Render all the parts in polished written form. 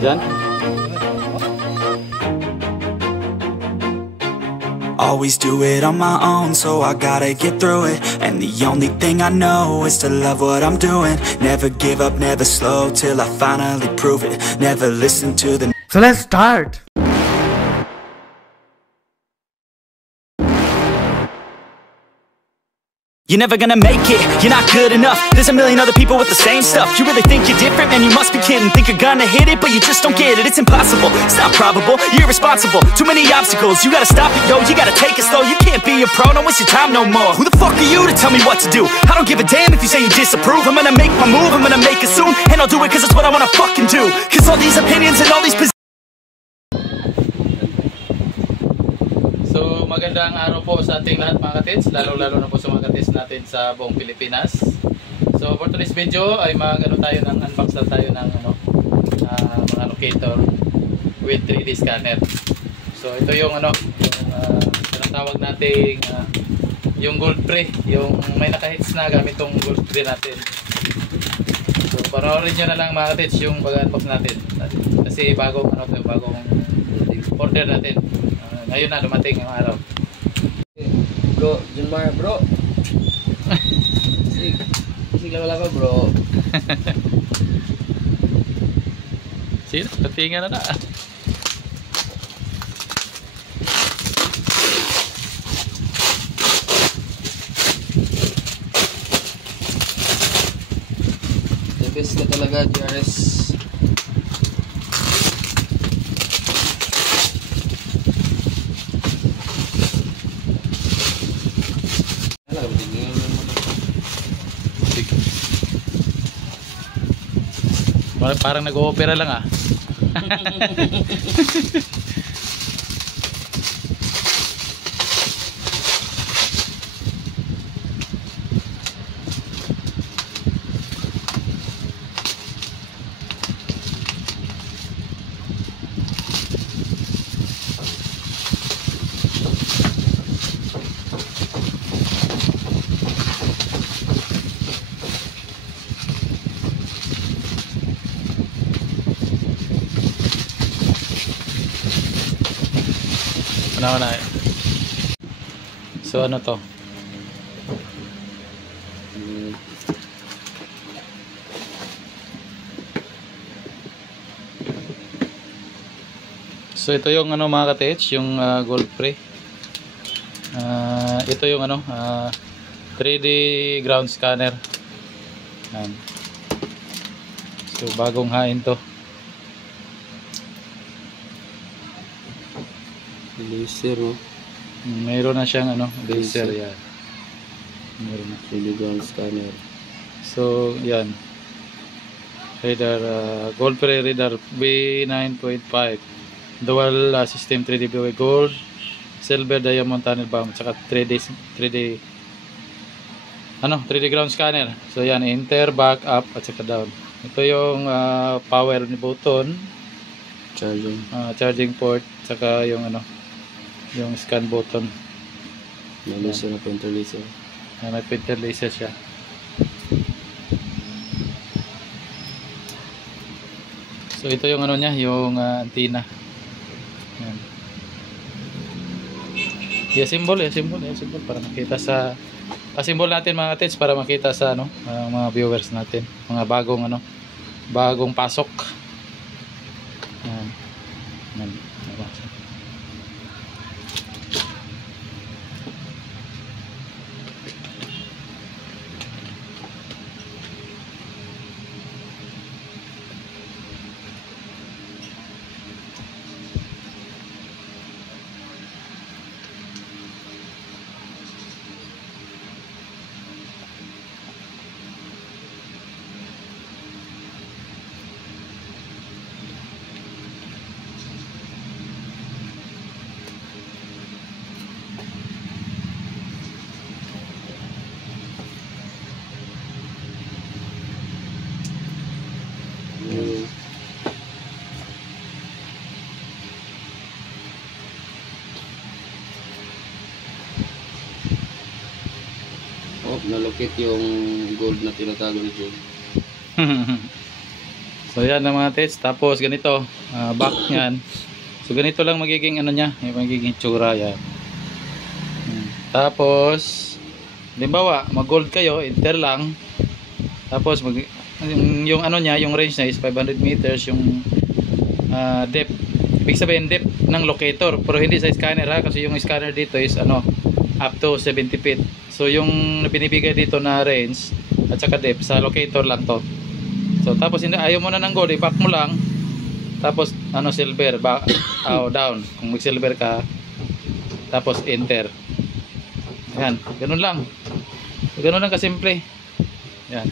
Diyan? Always do it on my own, so I gotta get through it. And the only thing I know is to love what I'm doing. Never give up, never slow, till I finally prove it. Never listen to the... So let's start. You're never gonna make it, you're not good enough. There's a million other people with the same stuff. You really think you're different? Man, you must be kidding. Think you're gonna hit it, but you just don't get it. It's impossible, it's not probable, you're irresponsible. Too many obstacles, you gotta stop it, yo. You gotta take it slow, you can't be a pro. Don't waste your time no more. Who the fuck are you to tell me what to do? I don't give a damn if you say you disapprove. I'm gonna make my move, I'm gonna make it soon. And I'll do it cause it's what I wanna fucking do. Cause all these opinions and all these So magandang araw po sa ating lahat mga katits, lalo na po sa mga katits natin sa buong Pilipinas. So for today's video ay tayo ng unbox na tayo ng mga locator with 3D scanner. So ito yung tinatawag nating yung gold pre, yung may naka-hits na gamit tong gold pre natin. So panoorin nyo na lang mga katits yung pag-unbox natin kasi bagong order natin. Ngayon na dumating yung araw. Bro, Junmar bro. Sige lang ka bro. Sino? Katingan na. The best ka talaga, GRS. Parang nag-o-opera lang ah. Una. So ano to? So ito yung mga katits, yung gold pre. Ito yung 3D ground scanner. So bagong hain to. Laser, no? Mayroon na siyang laser yan. Mayroon na. 3D ground scanner. So yan. Radar gold pre radar B9.5. Dual system 3D view gold, silver, diamond, tunnel bomb, saka 3D ground scanner. So yan, enter, back, up, at saka down. Ito yung power ni button, charging port, saka yung yung scan button. May laser na printer laser. May printer laser siya. So ito yung niya, yung antenna. Yan. I-assemble para makita sa assemble natin mga tits para makita sa mga viewers natin, mga bagong pasok. Yan. Yan. Nalocate yung gold na tinatago ni Jun. So yan ang mga tits. Tapos ganito, back niyan. So ganito lang magiging ano niya, yung magiging tsura yan. Tapos halimbawa, mag-gold kayo, enter lang. Tapos yung ano niya, yung range niya is 500 meters, yung depth. Ibig sabihin depth ng locator, pero hindi sa scanner ha, kasi yung scanner dito is ano, up to 70 feet. So yung binibigay dito na range at saka depth sa locator lang to. So tapos hindi ayaw mo na ng gold, i-back mo lang. Tapos ano, silver down. Kung mag silver ka, tapos enter. Yan, ganun lang. Ganun lang kasimple. Yan.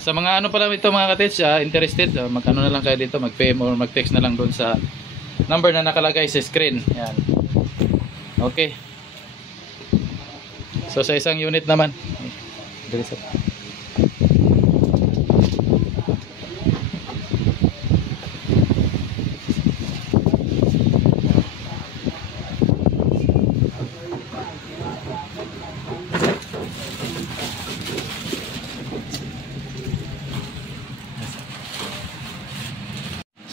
Sa mga ano pala ito mga katits, interested, magkano na lang kayo dito, mag-PM or mag-text na lang doon sa number na nakalagay sa screen. Yan. Okay. So sa isang unit naman.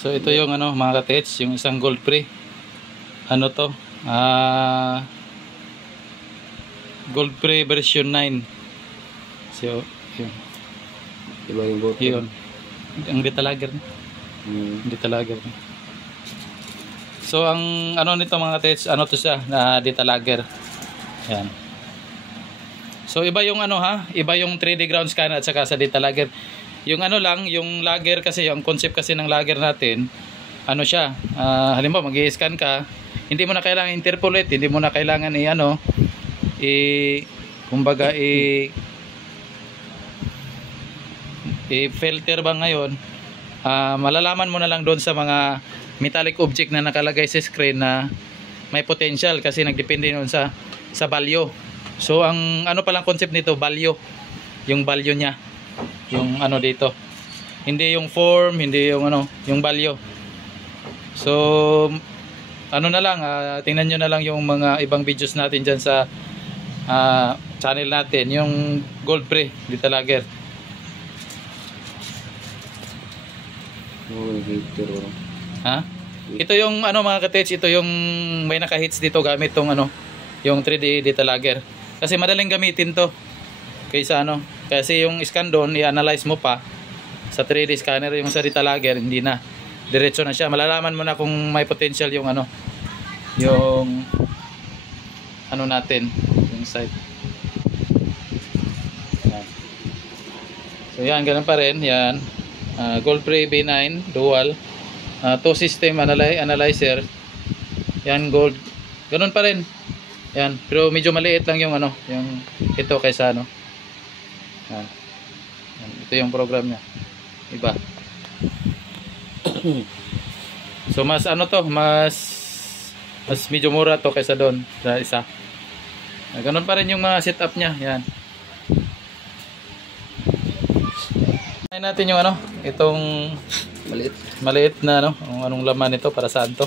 So ito yung ano mga katits, yung isang gold pre. Ano to? Gold pre version 9. So yun. Diba yung gold? Yun. Ang detalager niya. Detalager niya. So ang ano nito mga katits, ano to siya na detalager. Yan. So iba yung ano ha, iba yung 3D ground scanner at saka sa detalager. Yung ano lang, yung lagger kasi, yung concept kasi ng lagger natin, ano siya, halimbawa mag-i-scan ka, hindi mo na kailangan interpolate, hindi mo na kailangan kumbaga i-filter ba ngayon, malalaman mo na lang doon sa mga metallic object na nakalagay sa screen na may potential kasi nagdepende noon sa value. So ang ano palang concept nito, value, yung value niya. Yung ano dito, hindi yung form, hindi yung ano, yung value. So ano na lang, tingnan nyo na lang yung mga ibang videos natin dyan sa channel natin, yung gold pre detalager. Ha? Ito yung ano mga katits, ito yung may naka-hits dito gamit tong ano, yung 3D detalager. Kasi madaling gamitin to kaysa ano, kasi yung scan doon i-analyze mo pa sa 3D scanner, yung sa detalager hindi na, diretso na siya, malalaman mo na kung may potential yung ano, yung ano natin, yung site. Yan. So yan, ganun pa rin yan. Gold pre B9 dual, 2 system analyzer yan, gold, ganun pa rin yan, pero medyo maliit lang yung ano, yung ito kaysa ano. Yan. Yan. Ito yung program niya. Iba. So mas ano to, mas medyo mura to kaysa doon sa isa. Ganun pa rin yung mga setup niya. Yan. Tingnan natin yung ano, itong maliit na ano, anong laman nito, para saan to.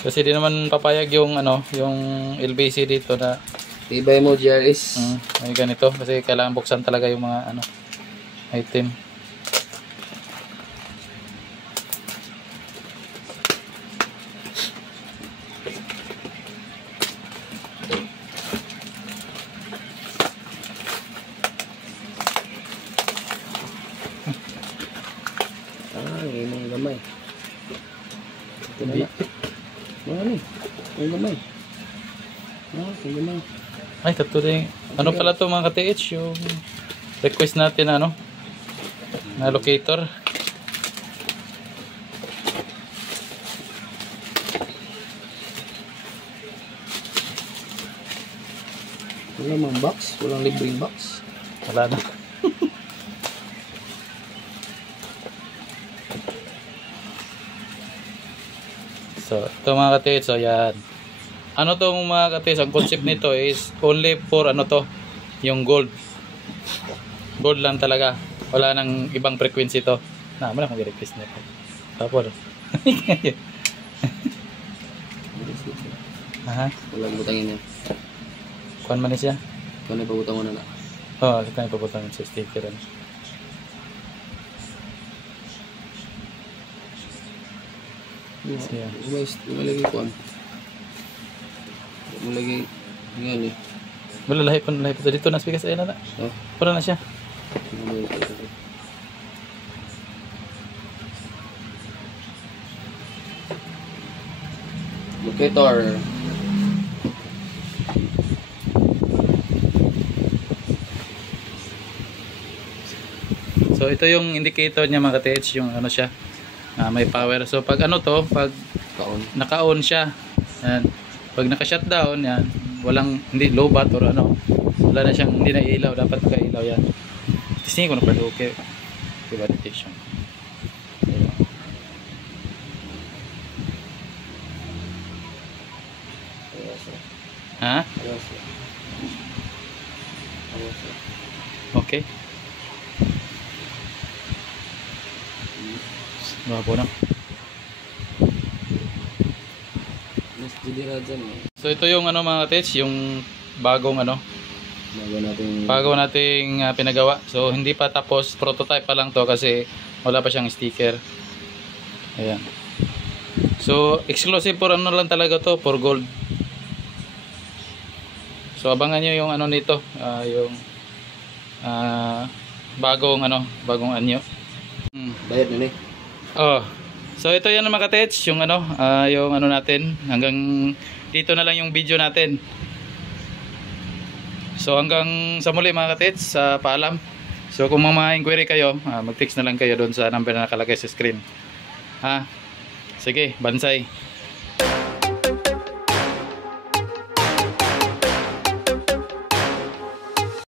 Kasi di naman papayag yung ano, yung LBC dito na Tibay mo GRS. May ganito kasi kailangan buksan talaga yung mga ano, item. Yung gamay. Ito na. Ano? Yung gamay. Yung gamay. Ay, katuloy. Ano pala to mga ka-TH, yung request natin na ano, na locator. Wala mang box, walang libreng box. Wala na. So, ito mga ka-TH, so yan. Ano to mga ka-TH, ang concept nito is only for ano to, yung gold. Gold lang talaga. Wala nang ibang frequency to. Na, mo na kung i-request nito. Tapos. Aha. Walang butangin niya. Kuan man siya. Kung ano pa butang mo na na. Oh, ito tayo papunta sa sticker. Ano. Siya. Malagay ko ano. Malagay yan eh. Wala lahi pa dito na speaker sa na. Oh. Para na siya. Locator. So ito yung indicator niya mga ka-TH, yung ano siya. May power. So pag ano to, pag naka-on siya. Yan. Pag naka-shutdown yan, walang hindi low bat or ano. Wala na siyang hindi na ilaw, dapat magka-ilaw yan. Testingin ko na pala okay. Okay, validation. Ha? Okay. Bago na. So ito yung ano mga ka-TH, yung bagong ano. Bago nating pinagawa. So hindi pa tapos, prototype pa lang to kasi wala pa siyang sticker. Ayan. So exclusive for ano lang talaga to, for gold. So abangan nyo yung ano nito, yung bagong anyo. Bayad na eh. Oh. So ito yan mga ka-TH, yung yung ano natin, hanggang dito na lang yung video natin. So hanggang sa muli mga ka-TH, paalam. So kung mga inquiry kayo, mag-text na lang kayo doon sa number na nakalagay sa screen. Sige, bansay.